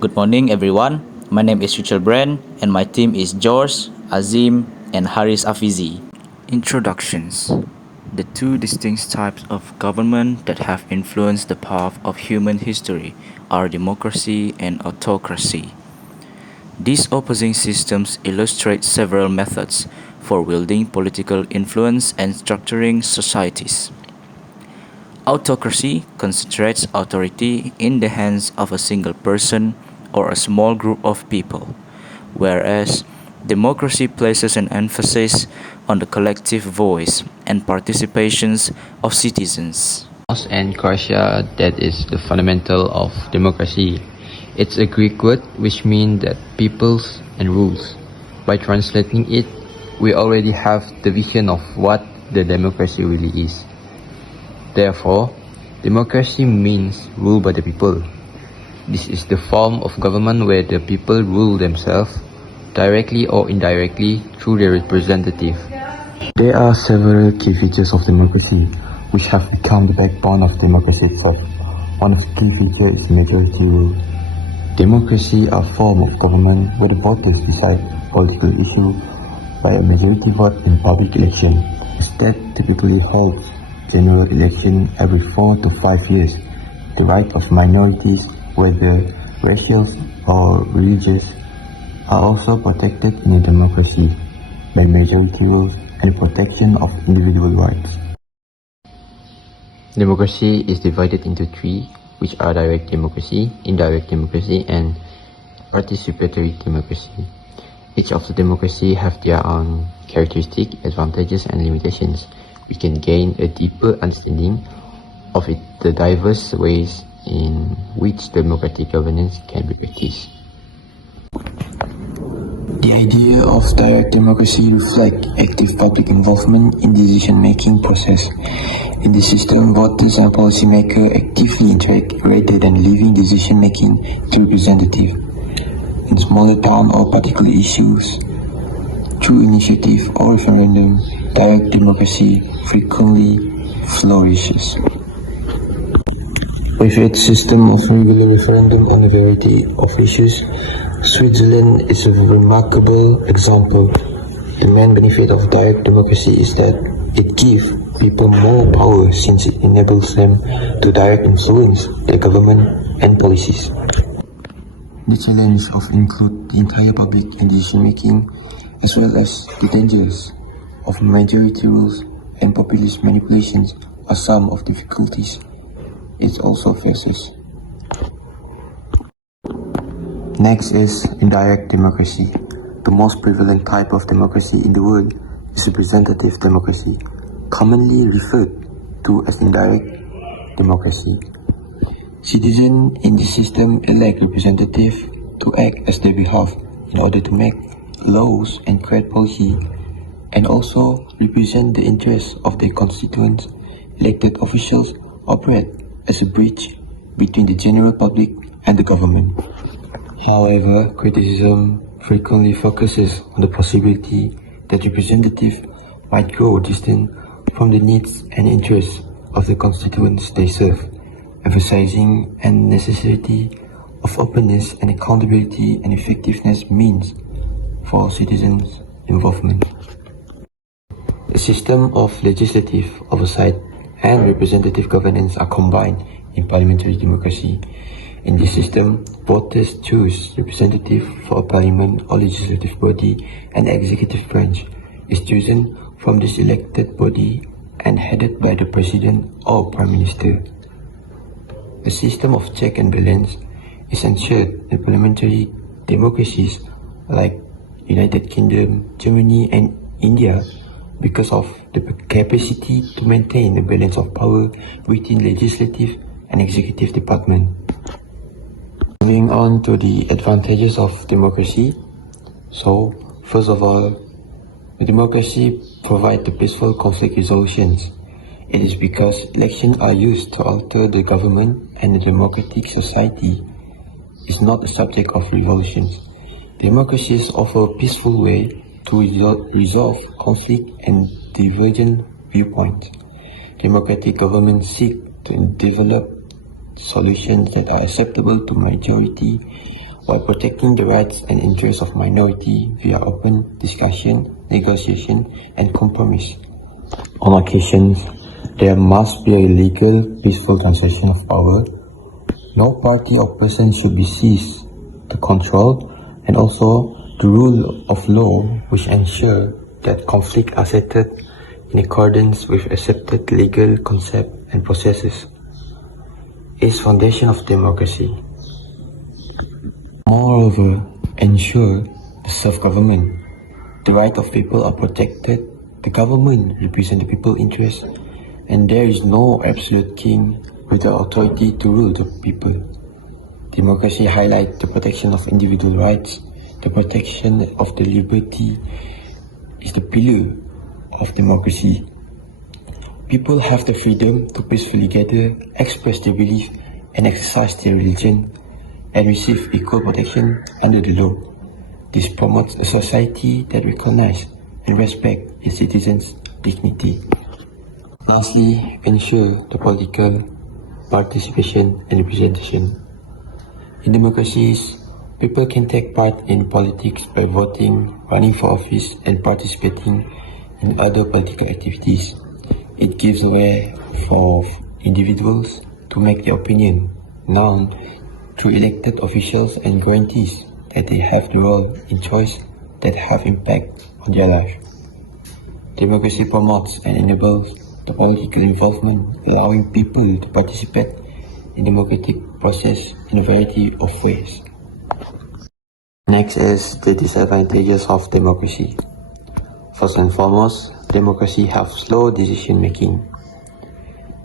Good morning, everyone. My name is Richard Brand, and my team is George, Azim, and Haris Afizi. Introductions. The two distinct types of government that have influenced the path of human history are democracy and autocracy. These opposing systems illustrate several methods for wielding political influence and structuring societies. Autocracy concentrates authority in the hands of a single person or a small group of people, whereas democracy places an emphasis on the collective voice and participations of citizens. And Croatia, that is the fundamental of democracy. It's a Greek word which means that peoples and rules. By translating it, we already have the vision of what the democracy really is. Therefore, democracy means rule by the people. This is the form of government where the people rule themselves, directly or indirectly through their representative. There are several key features of democracy which have become the backbone of democracy itself. One of the key features is majority rule. Democracy is a form of government where the voters decide political issue by a majority vote in public election. The state typically holds general election every 4 to 5 years. The rights of minorities, whether racial or religious, are also protected in a democracy by majority rules and protection of individual rights. Democracy is divided into three, which are direct democracy, indirect democracy, and participatory democracy. Each of the democracy have their own characteristic, advantages, and limitations. We can gain a deeper understanding of the diverse ways in which democratic governance can be practiced. The idea of direct democracy reflects active public involvement in decision-making process. In this system, voters and policymakers actively interact rather than leaving decision-making to representatives. In smaller town or particular issues, through initiative or referendum, direct democracy frequently flourishes. With its system of regular referendum on a variety of issues, Switzerland is a remarkable example. The main benefit of direct democracy is that it gives people more power since it enables them to direct influence their government and policies. The challenge of include the entire public in decision-making, as well as the dangers of majority rules and populist manipulations are some of the difficulties it also faces. Next is indirect democracy. The most prevalent type of democracy in the world is representative democracy, commonly referred to as indirect democracy. Citizens in the system elect representatives to act as their behalf in order to make laws and create policy, and also represent the interests of their constituents. Elected officials operate as a bridge between the general public and the government. However, criticism frequently focuses on the possibility that representatives might grow distant from the needs and interests of the constituents they serve, emphasizing the necessity of openness and accountability and effectiveness means for citizens' involvement. The system of legislative oversight and representative governance are combined in parliamentary democracy. In this system, voters choose representatives for a parliament or legislative body, and the executive branch is chosen from this elected body and headed by the president or prime minister. A system of check and balance is ensured in parliamentary democracies like United Kingdom, Germany, and India because of the capacity to maintain a balance of power within legislative and executive department. Moving on to the advantages of democracy. So, first of all, the democracy provides the peaceful conflict resolutions. It is because elections are used to alter the government, and the democratic society is not a subject of revolutions. Democracies offer a peaceful way to resolve conflict and divergent viewpoints. Democratic governments seek to develop solutions that are acceptable to majority while protecting the rights and interests of minority via open discussion, negotiation, and compromise. On occasions, there must be a legal, peaceful transition of power. No party or person should be seized to control, and also the rule of law which ensure that conflicts are settled in accordance with accepted legal concepts and processes is foundation of democracy. Moreover, ensure the self-government. The rights of people are protected. The government represents the people's interests, and there is no absolute king with the authority to rule the people. Democracy highlights the protection of individual rights. The protection of the liberty is the pillar of democracy. People have the freedom to peacefully gather, express their belief, and exercise their religion, and receive equal protection under the law. This promotes a society that recognizes and respects its citizens' dignity. Lastly, ensure the political participation and representation. In democracies, people can take part in politics by voting, running for office, and participating in other political activities. It gives a way for individuals to make their opinion known through elected officials and guarantees that they have the role in choice that have impact on their life. Democracy promotes and enables the political involvement, allowing people to participate in democratic process in a variety of ways. Next is the disadvantages of democracy. First and foremost, democracy have slow decision making.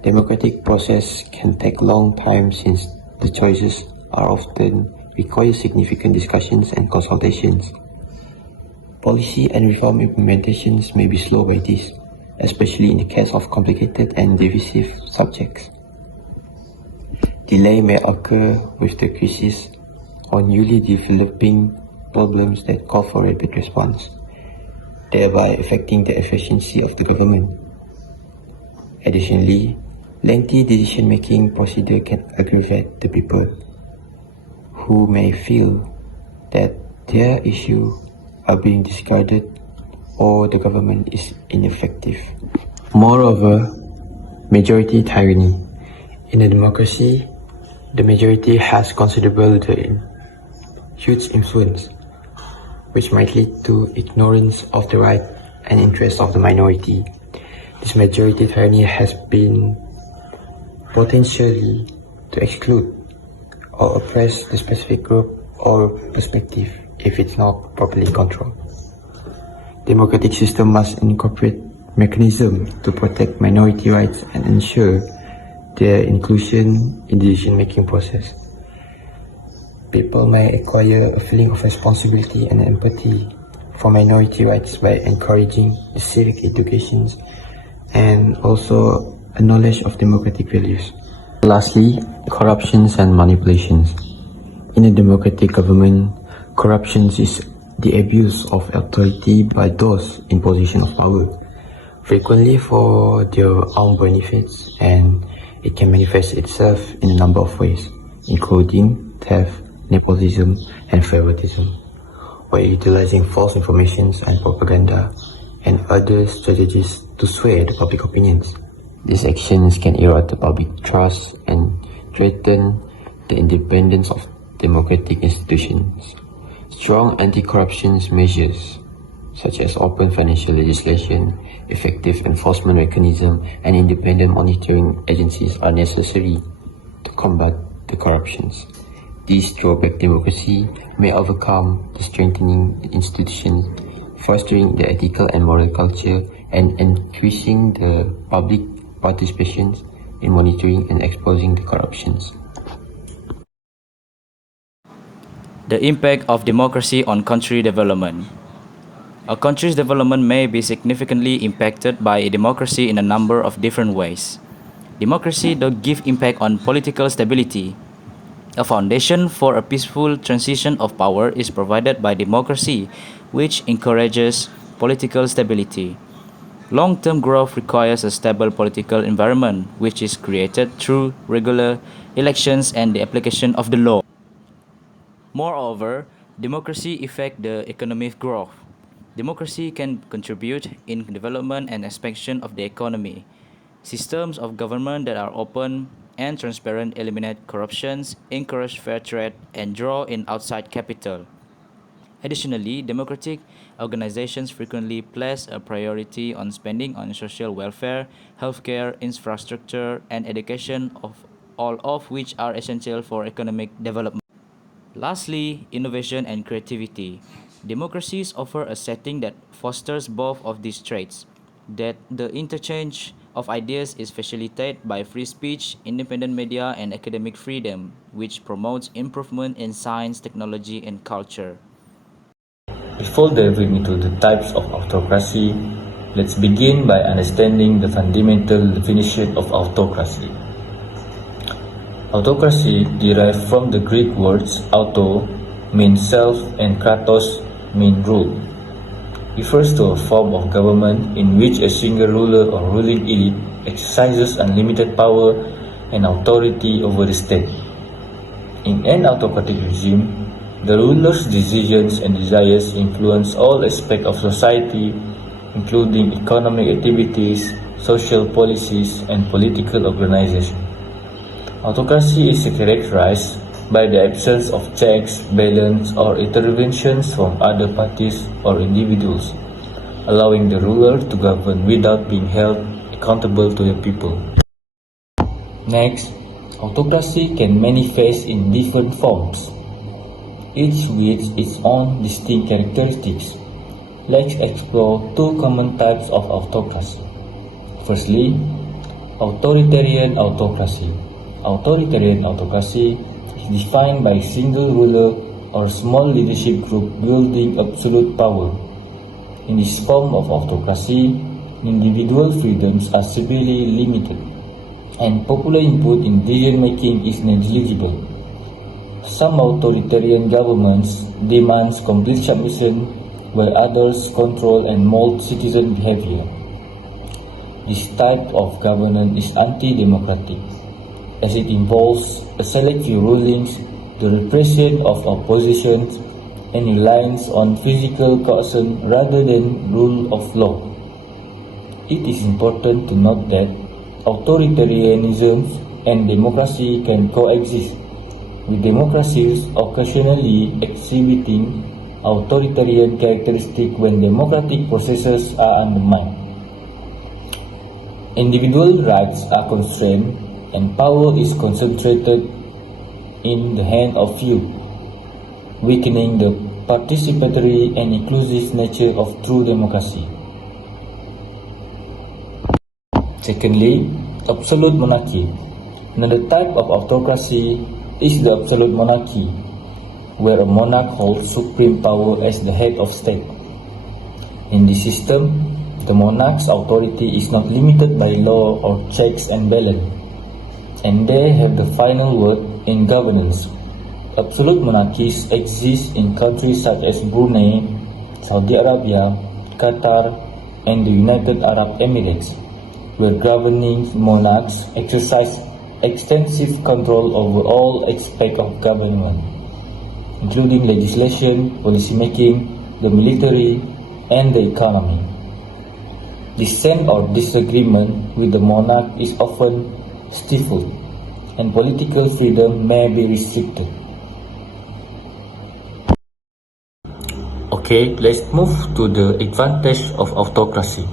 Democratic process can take long time since the choices are often require significant discussions and consultations. Policy and reform implementations may be slow by this, especially in the case of complicated and divisive subjects. Delay may occur with the crisis or newly developing problems that call for rapid response, thereby affecting the efficiency of the government. Additionally, lengthy decision-making procedure can aggravate the people, who may feel that their issues are being discarded or the government is ineffective. Moreover, majority tyranny. In a democracy, the majority has considerable huge influence, which might lead to ignorance of the right and interests of the minority. This majority tyranny has been potentially to exclude or oppress the specific group or perspective if it's not properly controlled. Democratic system must incorporate mechanisms to protect minority rights and ensure their inclusion in the decision-making process. People may acquire a feeling of responsibility and empathy for minority rights by encouraging the civic educations and also a knowledge of democratic values. Lastly, corruptions and manipulations. In a democratic government, corruption is the abuse of authority by those in position of power, frequently for their own benefits, and it can manifest itself in a number of ways, including theft, nepotism, and favoritism, while utilizing false information and propaganda and other strategies to sway the public opinions. These actions can erode the public trust and threaten the independence of democratic institutions. Strong anti-corruption measures, such as open financial legislation, effective enforcement mechanism, and independent monitoring agencies are necessary to combat the corruptions. These drawback democracy may overcome the strengthening institutions, fostering the ethical and moral culture, and increasing the public participation in monitoring and exposing the corruptions. The impact of democracy on country development. A country's development may be significantly impacted by a democracy in a number of different ways. Democracy does give impact on political stability. A foundation for a peaceful transition of power is provided by democracy, which encourages political stability. Long-term growth requires a stable political environment, which is created through regular elections and the application of the law. Moreover, democracy affects the economic growth. Democracy can contribute in development and expansion of the economy. Systems of government that are open and transparent eliminate corruptions, encourage fair trade, and draw in outside capital. Additionally, democratic organizations frequently place a priority on spending on social welfare, healthcare, infrastructure, and education, all of which are essential for economic development. Lastly, innovation and creativity. Democracies offer a setting that fosters both of these traits. That the interchange of ideas is facilitated by free speech, independent media, and academic freedom, which promotes improvement in science, technology, and culture. Before delving into the types of autocracy, let's begin by understanding the fundamental definition of autocracy. Autocracy, derived from the Greek words auto, means self, and kratos, means rule, refers to a form of government in which a single ruler or ruling elite exercises unlimited power and authority over the state. In an autocratic regime, the ruler's decisions and desires influence all aspects of society, including economic activities, social policies, and political organization. Autocracy is characterized by the absence of checks, balance, or interventions from other parties or individuals, allowing the ruler to govern without being held accountable to the people. Next, autocracy can manifest in different forms, each with its own distinct characteristics. Let's explore two common types of autocracy. Firstly, authoritarian autocracy. Authoritarian autocracy is defined by a single ruler or small leadership group wielding absolute power. In this form of autocracy, individual freedoms are severely limited, and popular input in decision-making is negligible. Some authoritarian governments demand complete submission, while others control and mold citizen behavior. This type of governance is anti-democratic, as it involves a select few rulings, the repression of opposition, and reliance on physical coercion rather than rule of law. It is important to note that authoritarianism and democracy can coexist, with democracies occasionally exhibiting authoritarian characteristics when democratic processes are undermined. Individual rights are constrained and power is concentrated in the hand of few, weakening the participatory and inclusive nature of true democracy. Secondly, absolute monarchy. Another type of autocracy is the absolute monarchy, where a monarch holds supreme power as the head of state. In this system, the monarch's authority is not limited by law or checks and balance, and they have the final word in governance. Absolute monarchies exist in countries such as Brunei, Saudi Arabia, Qatar, and the United Arab Emirates, where governing monarchs exercise extensive control over all aspects of government, including legislation, policymaking, the military, and the economy. Dissent or disagreement with the monarch is often stifled, and political freedom may be restricted. Okay, let's move to the advantage of autocracy.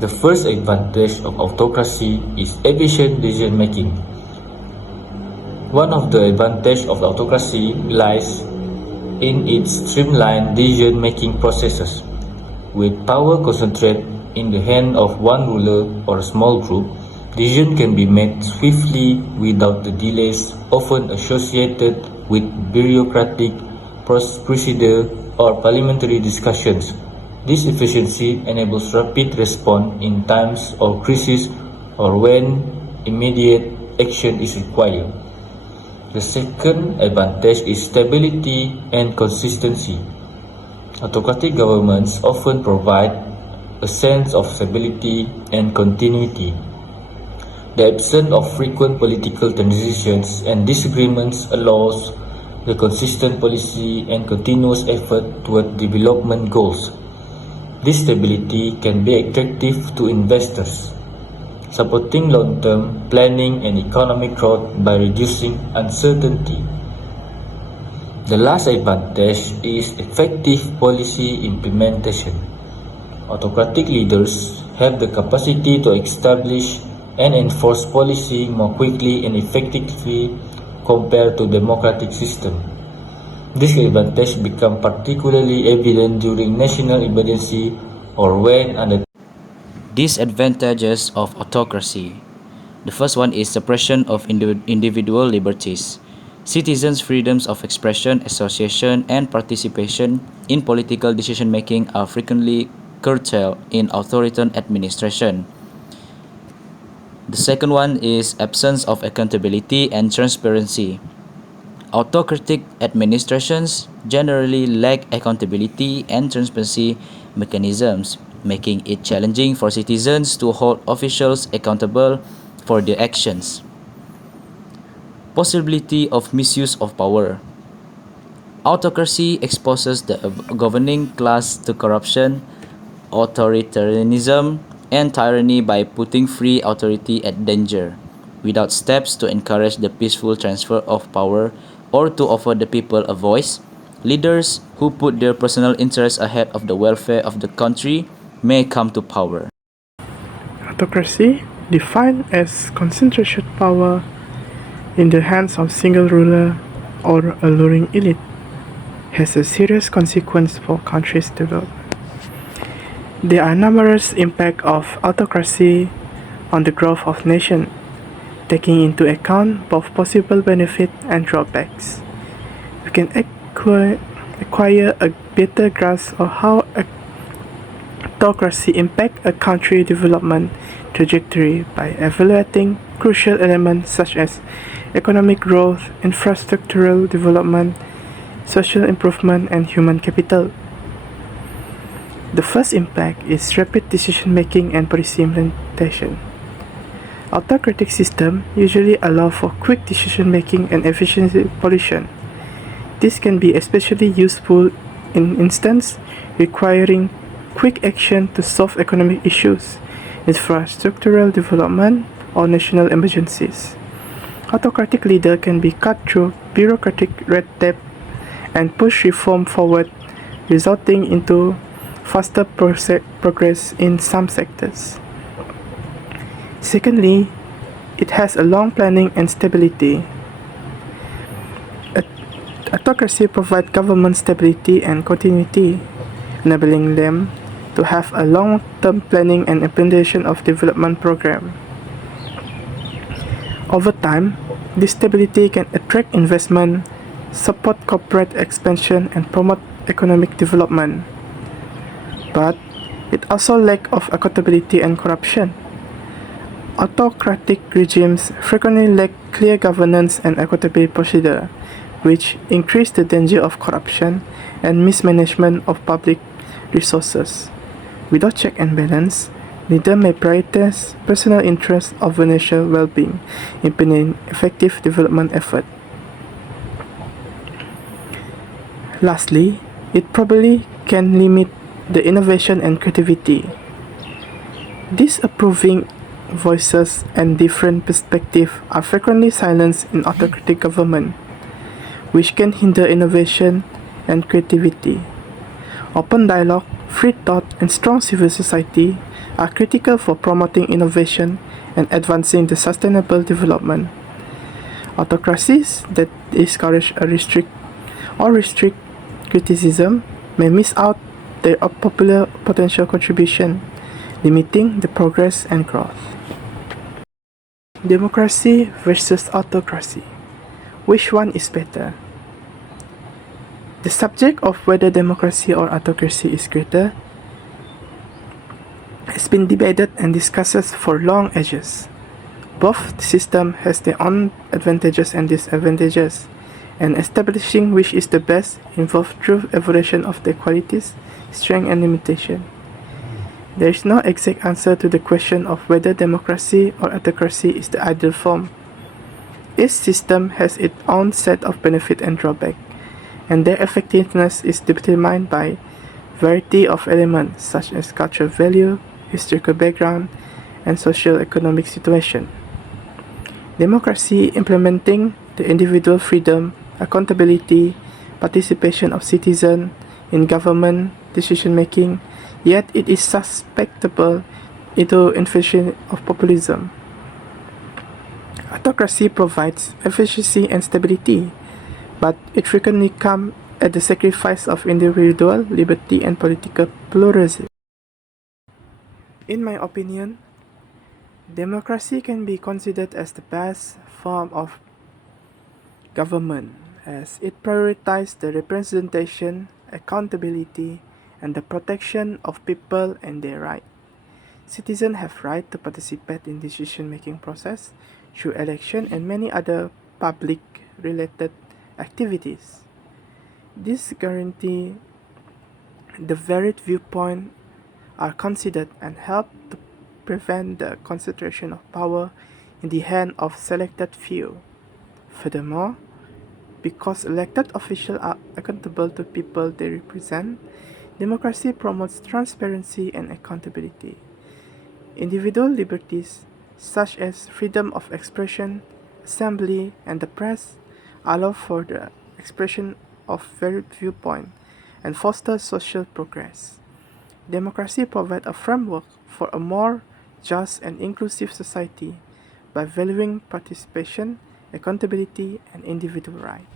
The first advantage of autocracy is efficient decision making. One of the advantages of autocracy lies in its streamlined decision making processes. With power concentrated in the hand of one ruler or a small group, decisions can be made swiftly without the delays often associated with bureaucratic procedure or parliamentary discussions. This efficiency enables rapid response in times of crisis or when immediate action is required. The second advantage is stability and consistency. Autocratic governments often provide a sense of stability and continuity. The absence of frequent political transitions and disagreements allows the consistent policy, and continuous effort toward development goals. This stability can be attractive to investors, supporting long-term planning and economic growth by reducing uncertainty. The last advantage is effective policy implementation. Autocratic leaders have the capacity to establish and enforce policy more quickly and effectively compared to democratic system. This advantage becomes particularly evident during national emergency or when under Disadvantages of autocracy. The first one is suppression of individual liberties. Citizens' freedoms of expression, association, and participation in political decision making are frequently curtailed in authoritarian administration. The second one is absence of accountability and transparency. Autocratic administrations generally lack accountability and transparency mechanisms, making it challenging for citizens to hold officials accountable for their actions. Possibility of misuse of power. Autocracy exposes the governing class to corruption, authoritarianism, and tyranny by putting free authority at danger, without steps to encourage the peaceful transfer of power or to offer the people a voice. Leaders who put their personal interests ahead of the welfare of the country may come to power. Autocracy, defined as concentration power in the hands of single ruler or a ruling elite, has a serious consequence for countries' development. There are numerous impacts of autocracy on the growth of nation, taking into account both possible benefits and drawbacks. We can acquire a better grasp of how autocracy impacts a country's development trajectory by evaluating crucial elements such as economic growth, infrastructural development, social improvement, and human capital. The first impact is rapid decision-making and policy implementation. Autocratic systems usually allow for quick decision-making and efficient policy. This can be especially useful in instances requiring quick action to solve economic issues, infrastructural development, or national emergencies. Autocratic leaders can be cut through bureaucratic red tape and push reform forward, resulting into faster progress in some sectors. Secondly, it has a long planning and stability. Autocracy provides government stability and continuity, enabling them to have a long-term planning and implementation of development program. Over time, this stability can attract investment, support corporate expansion, and promote economic development. But it also lacks of accountability and corruption. Autocratic regimes frequently lack clear governance and accountability procedure, which increase the danger of corruption and mismanagement of public resources. Without check and balance, leaders may prioritize personal interests over national well-being, impeding effective development effort. Lastly, it probably can limit the innovation and creativity. Disapproving voices and different perspectives are frequently silenced in autocratic government, which can hinder innovation and creativity. Open dialogue, free thought, and strong civil society are critical for promoting innovation and advancing the sustainable development. Autocracies that discourage restrict criticism may miss out their popular potential contribution, limiting the progress and growth. Democracy versus autocracy. Which one is better? The subject of whether democracy or autocracy is greater has been debated and discussed for long ages. Both systems has their own advantages and disadvantages, and establishing which is the best involves true evaluation of their qualities, strength, and limitation. There is no exact answer to the question of whether democracy or autocracy is the ideal form. Each system has its own set of benefit and drawback, and their effectiveness is determined by variety of elements such as cultural value, historical background, and socio-economic situation. Democracy implementing the individual freedom, accountability, participation of citizens in government decision-making, yet it is susceptible to inflation of populism. Autocracy provides efficiency and stability, but it frequently comes at the sacrifice of individual liberty and political pluralism. In my opinion, democracy can be considered as the best form of government as it prioritizes the representation, accountability, and the protection of people and their rights. Citizens have right to participate in decision-making process through election and many other public-related activities. This guarantee the varied viewpoints are considered and help to prevent the concentration of power in the hand of selected few. Furthermore, because elected officials are accountable to people they represent, democracy promotes transparency and accountability. Individual liberties, such as freedom of expression, assembly, and the press, allow for the expression of varied viewpoints and foster social progress. Democracy provides a framework for a more just and inclusive society by valuing participation, accountability, and individual rights.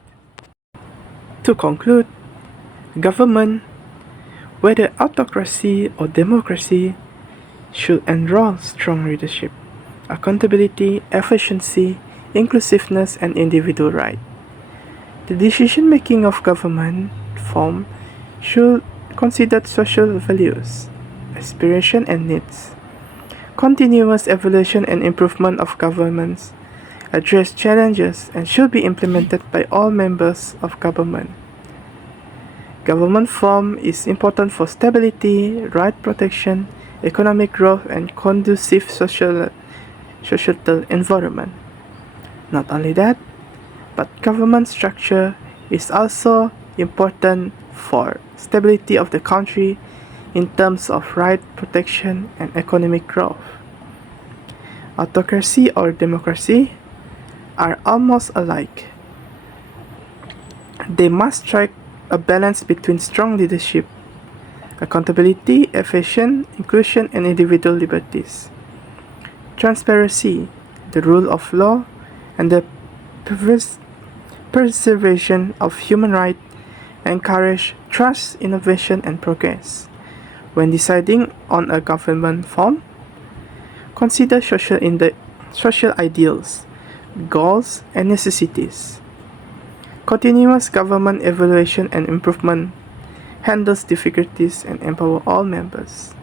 To conclude, government, whether autocracy or democracy, should enroll strong leadership, accountability, efficiency, inclusiveness, and individual rights. The decision-making of government form should consider social values, aspiration, and needs. Continuous evolution and improvement of governments address challenges and should be implemented by all members of government. Government form is important for stability, right protection, economic growth, and conducive societal environment. Not only that, but government structure is also important for stability of the country in terms of right protection and economic growth. Autocracy or democracy are almost alike. They must strike a balance between strong leadership, accountability, efficient, inclusion, and individual liberties. Transparency, the rule of law, and the preservation of human rights encourage trust, innovation, and progress. When deciding on a government form, consider social ideals, goals, and necessities. Continuous government evaluation and improvement handles difficulties and empower all members.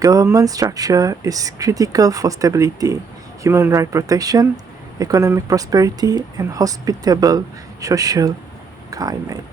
Government structure is critical for stability, human rights protection, economic prosperity, and hospitable social climate.